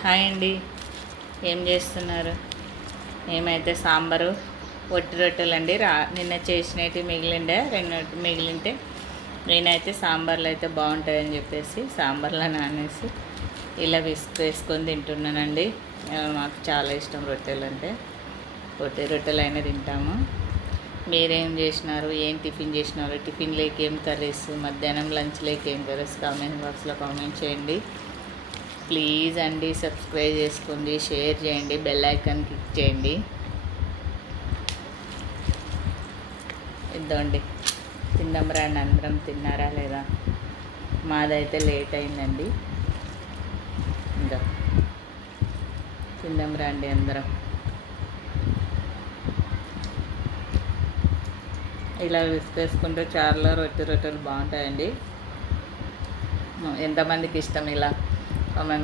Hi అండి. ఏం చేస్తున్నారు? మేమైతే సాంబారు ఒట్టి రొట్టెలు అండి. నిన్న చేసినవి మిగిలిండే 2 మిగిలింటే నేనైతే సాంబార్లు అయితే బాగుంటాయని చెప్పేసి సాంబార్లో నానేసి ఇలా వేసుకొని తింటున్నానండి. మాకు చాలా ఇష్టం రొట్టెలు అంటే. రొట్టెలు అయినా తింటాము. మీరేం చేసినారు? ఏం టిఫిన్ చేసినారు? టిఫిన్లోకి ఏం కర్రీస్, మధ్యాహ్నం లంచ్లోకి ఏం కర్రీస్ కామెంట్ బాక్స్లో కామెంట్ చేయండి. ప్లీజ్ అండి, సబ్స్క్రైబ్ చేసుకోండి, షేర్ చేయండి, బెల్ ఐకాన్ క్లిక్ చేయండి. ఇద్దండి, తిందాం రండి. అందరం తిన్నారా లేదా? మాదైతే లేట్ అయిందండి. ఇంకా తిందాం రండి అందరం. ఇలా వేసుకుంటే చాలా రొట్టెలు బాగుంటాయండి. ఎంతమందికి ఇష్టం ఇలా కామెంట్